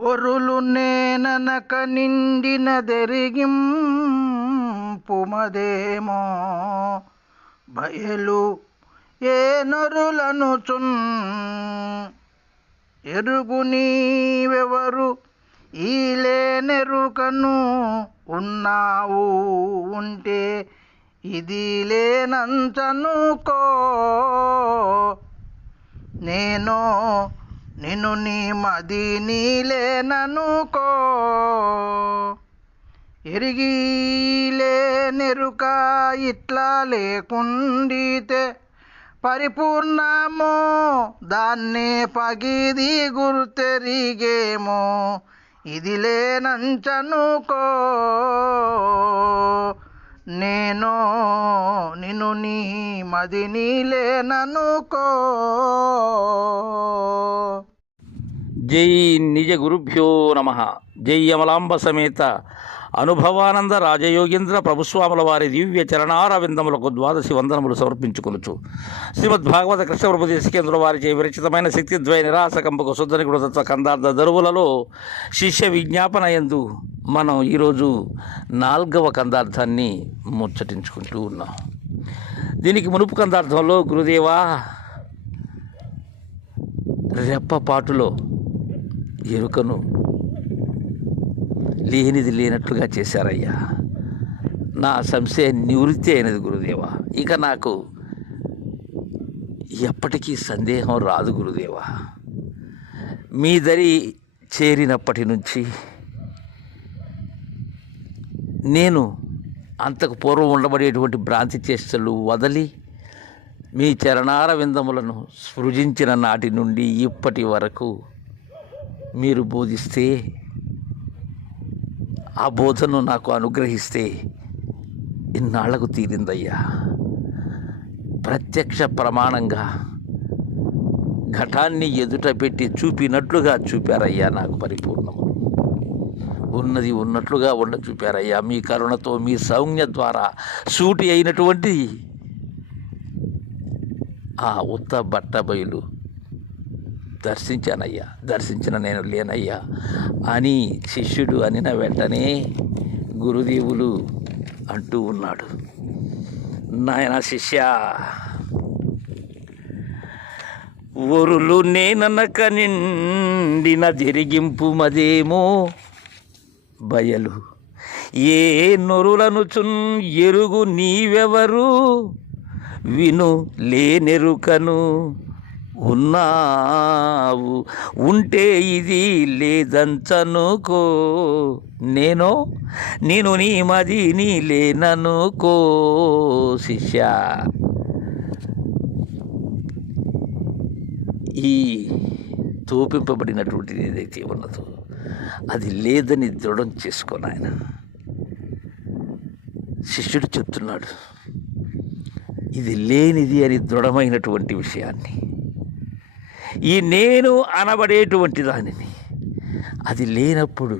ఒరులు నేననక నిండిన దెరిగింపుమదేమో. బయలు ఏ నరులనుచున్ ఎరుగు నీవెవరు? ఈలేనెరుకను ఉన్నావు ఉంటే ఇది లేనంచనుకో. నేను నిన్ను నీ మది నీలేననుకో ఎరిగిలేనెరుక ఇట్లా లేకుండితే పరిపూర్ణమో. దాన్నే పగిది గుర్తెరిగేమో. ఇది లేనంచనుకో నేను నిన్ను నీ మది నీలేననుకో జై నిజ గురుభ్యో నమ. జై అమలాంబ సమేత అనుభవానంద రాజయోగేంద్ర ప్రభుస్వాముల వారి దివ్య చరణారవిందములకు ద్వాదశి వందనములు సమర్పించుకొనుచు. శ్రీమద్ భాగవత కృష్ణ ప్రభుదేశికేంద్ర వారిచే విరచితమైన శక్తిద్వయ నిరాసకంపకు శుద్ధని గుణతత్వ కందార్థ దరువులలో శిష్య విజ్ఞాపన ఎందు మనం ఈరోజు నాల్గవ కందార్థాన్ని ముచ్చటించుకుంటూ ఉన్నాం. దీనికి మునుపు కందార్థంలో గురుదేవా రెప్పపాటులో ఎరుకను లేనిది లేనట్లుగా చేశారయ్యా. నా సంశయ నివృత్తి అయినది గురుదేవా. ఇక నాకు ఎప్పటికీ సందేహం రాదు గురుదేవా. మీ దరి చేరినప్పటి నుంచి నేను అంతకు పూర్వం ఉండబడేటువంటి భ్రాంతి చేష్టలు వదలి మీ చరణార విందములను సృజించిన నాటి నుండి ఇప్పటి వరకు మీరు బోధిస్తే ఆ బోధను నాకు అనుగ్రహిస్తే ఇన్నాళ్ళకు తీరిందయ్యా. ప్రత్యక్ష ప్రమాణంగా ఘటాన్ని ఎదుట పెట్టి చూపినట్లుగా చూపారయ్యా నాకు పరిపూర్ణము ఉన్నది ఉన్నట్లుగా ఉండ చూపారయ్యా. మీ కరుణతో మీ సౌజ్ఞ ద్వారా సూటి అయినటువంటి ఆ ఉత్త బట్ట బయలు దర్శించానయ్యా దర్శించిన నేను లేనయ్యా అని శిష్యుడు అనిన వెంటనే గురుదేవులు అంటూ ఉన్నాడు. నాయన శిష్య ఒరులు నేననక నిండిన జరిగింపు మదేమో బయలు. ఏ నొరులను చున్ ఎరుగు నీవెవరు? విను లేనెరుకను ఉన్నావు. ఉంటే ఇది లేదంచనుకో. నేను? నేను నీ మది నీ లేననుకో శిష్య. ఈ తోపింపబడినటువంటిది ఏదైతే ఉన్నదో అది లేదని దృఢం చేసుకొని ఆయన శిష్యుడు చెప్తున్నాడు ఇది లేనిది అని దృఢమైనటువంటి విషయాన్ని. ఈ నేను అనబడేటువంటి దానిని. అది లేనప్పుడు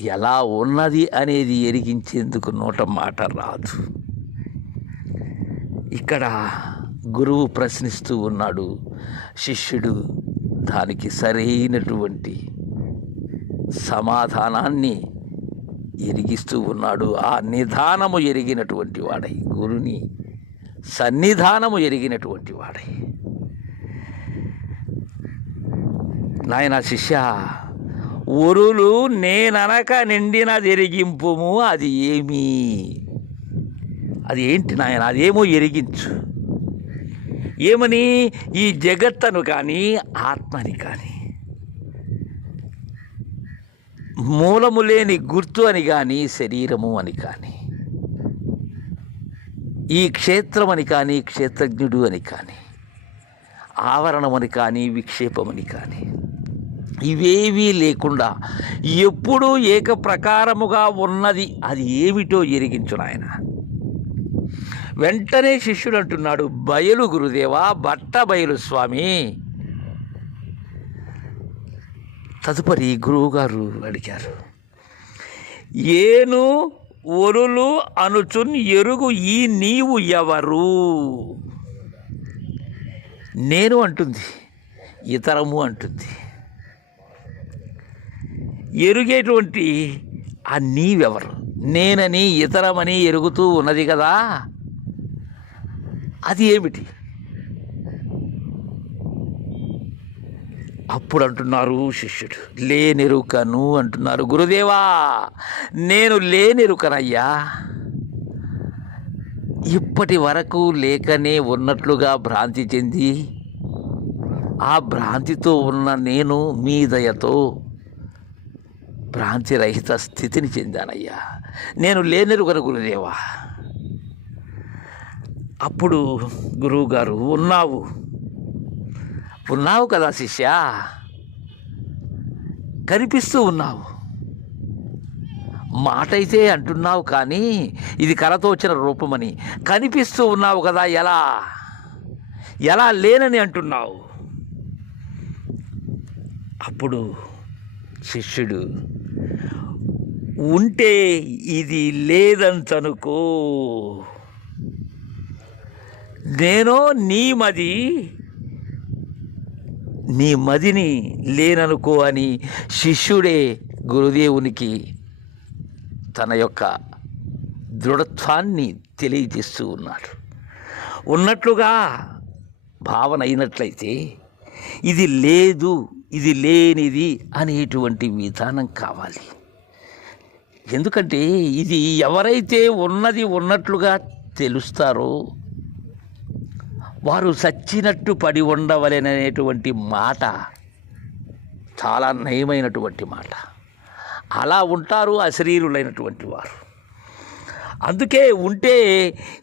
ఎలా ఉన్నది అనేది ఎరిగించేందుకు నోట మాట రాదు. ఇక్కడ గురువు ప్రశ్నిస్తూ ఉన్నాడు శిష్యుడు దానికి సరైనటువంటి సమాధానాన్ని ఎరిగిస్తూ ఉన్నాడు. ఆ నిధానము ఎరిగినటువంటి వాడై గురుని సన్నిధానము ఎరిగినటువంటి వాడై. నాయన శిష్య ఒరులు నేననక నిండిన ఎరిగింపుము అది ఏమి? అది ఏంటి నాయన? అదేమో ఎరిగించు. ఏమని? ఈ జగత్తను కానీ ఆత్మని కానీ మూలము లేని గుర్తు అని కానీ శరీరము అని కానీ ఈ క్షేత్రమని కానీ క్షేత్రజ్ఞుడు అని కానీ ఆవరణమని కానీ విక్షేపమని కానీ ఇవేవీ లేకుండా ఎప్పుడూ ఏకప్రకారముగా ఉన్నది అది ఏమిటో ఎరిగించు నాయన. వెంటనే శిష్యుడు అంటున్నాడు బయలు గురుదేవా బట్ట బయలు స్వామి. తదుపరి గురువుగారు అడిగారు ఏను ఒరులు అనుచున్ ఎరుగు ఈ నీవు ఎవరు? నేను అంటుంది ఇతరము అంటుంది ఎరుగేటువంటి ఆ నీవెవరు? నేనని ఇతరమని ఎరుగుతూ ఉన్నది కదా. అది ఏమిటి? అప్పుడు అంటున్నారు శిష్యుడు. లేనెరుకను అంటున్నారు. గురుదేవా నేను లేనెరుకనయ్యా. ఇప్పటి వరకు లేకనే ఉన్నట్లుగా భ్రాంతి చెంది ఆ భ్రాంతితో ఉన్న నేను మీ దయతో భ్రాంతిరహిత స్థితిని చెందానయ్యా. నేను లేనెరుగను గురుదేవా అప్పుడు గురువుగారు ఉన్నావు. ఉన్నావు కదా శిష్య? కనిపిస్తూ ఉన్నావు. మాట అయితే అంటున్నావు కానీ ఇది కలతో వచ్చిన రూపమని. కనిపిస్తూ ఉన్నావు కదా ఎలా? ఎలా లేనని అంటున్నావు? అప్పుడు శిష్యుడు ఉంటే ఇది లేదంతనుకో. నేనో నీ మది నీ మదిని లేననుకో అని శిష్యుడే గురుదేవునికి తన యొక్క దృఢత్వాన్ని తెలియజేస్తూ ఉన్నాడు. ఉన్నట్లుగా భావన అయినట్లయితే ఇది లేదు. ఇది లేనిది అనేటువంటి విధానం కావాలి. ఎందుకంటే ఇది ఎవరైతే ఉన్నది ఉన్నట్లుగా తెలుస్తారో వారు సచ్చినట్టు పడి ఉండవలెననేటువంటి మాట చాలా నయమైనటువంటి మాట. అలా ఉంటారు అశరీరులైనటువంటి వారు. అందుకే ఉంటే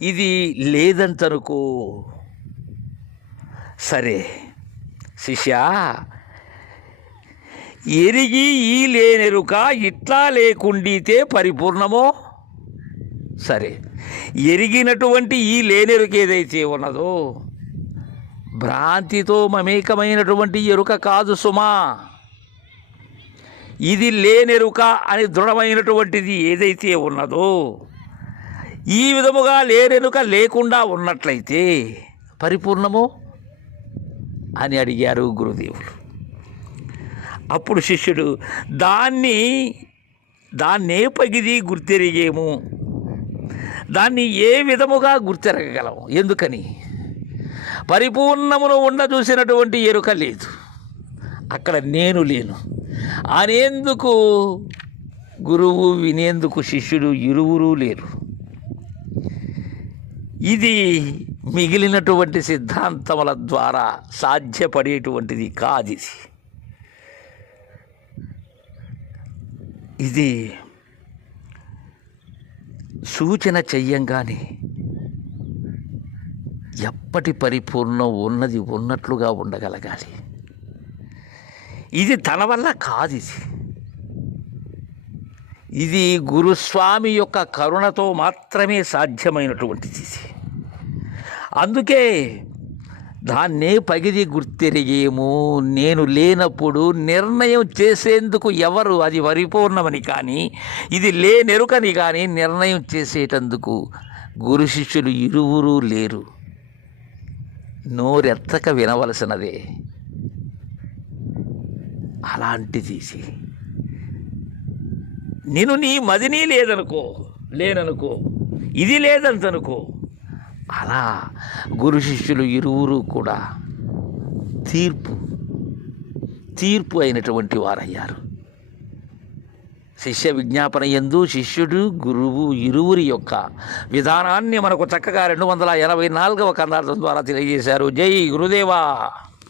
ఇది లేదంతనుకో. సరే శిష్య ఎరిగి ఈ లేనెరుక ఇట్లా లేకుండితే పరిపూర్ణమో? సరే ఎరిగినటువంటి ఈ లేనెరుక ఏదైతే ఉన్నదో భ్రాంతితో మమేకమైనటువంటి ఎరుక కాదు సుమా. ఇది లేనెరుక అని దృఢమైనటువంటిది ఏదైతే ఉన్నదో ఈ విధముగా లేనెరుక లేకుండా ఉన్నట్లయితే పరిపూర్ణము? అని అడిగారు గురుదేవులు. అప్పుడు శిష్యుడు దాన్ని దాన్నే పగిది గుర్తెరిగేము? దాన్ని ఏ విధముగా గుర్తెరగగలం ఎందుకని? పరిపూర్ణమును ఉండ చూసినటువంటి ఎరుక లేదు. అక్కడ నేను లేను. అనేందుకు గురువు వినేందుకు శిష్యుడు ఇరువురు లేరు. ఇది మిగిలినటువంటి సిద్ధాంతముల ద్వారా సాధ్యపడేటువంటిది కాదు ఇది. ఇది సూచన చెయ్యంగానే ఎప్పటి పరిపూర్ణం ఉన్నది ఉన్నట్లుగా ఉండగలగాలి. ఇది తన వల్ల కాదు ఇది. ఇది గురుస్వామి యొక్క కరుణతో మాత్రమే సాధ్యమైనటువంటిది ఇది. అందుకే దాన్నే పగిది గుర్తెరిగేము. నేను లేనప్పుడు నిర్ణయం చేసేందుకు ఎవరు? అది పరిపూర్ణమని కానీ ఇది లేనెరుకని కానీ నిర్ణయం చేసేటందుకు గురు శిష్యులు ఇరువురు లేరు. నోరెత్తక వినవలసినదే. అలాంటిది నేను నీ మదిని లేదనుకో లేననుకో ఇది లేదంతనుకో అలా గురు శిష్యులు ఇరువురు కూడా తీర్పు తీర్పు అయినటువంటి వారయ్యారు. శిష్య విజ్ఞాపన ఎందు శిష్యుడు గురువు ఇరువురి యొక్క విధానాన్ని మనకు చక్కగా రెండు వందల ఎనభై నాలుగవ కందార్థం ద్వారా తెలియజేశారు. జై గురుదేవా!